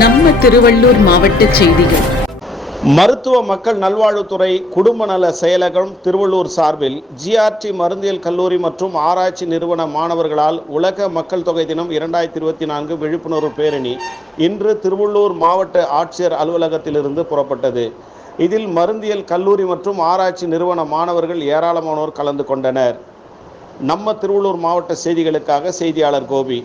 நம்ம திருவள்ளூர் மாவட்ட செய்திகள். மருத்துவ மக்கள் நல்வாழ்வுத்துறை குடும்ப நல செயலகம் திருவள்ளூர் சார்பில் ஜிஆர்டி மருந்தியல் கல்லூரி மற்றும் ஆராய்ச்சி நிறுவன மாணவர்களால் உலக மக்கள் தொகை தினம் 2024 விழிப்புணர்வு பேரணி இன்று திருவள்ளூர் மாவட்ட ஆட்சியர் அலுவலகத்திலிருந்து புறப்பட்டது. இதில் மருந்தியல் கல்லூரி மற்றும் ஆராய்ச்சி நிறுவன மாணவர்கள் ஏராளமானோர் கலந்து கொண்டனர். நம்ம திருவள்ளூர் மாவட்ட செய்திகளுக்காக செய்தியாளர் கோபி.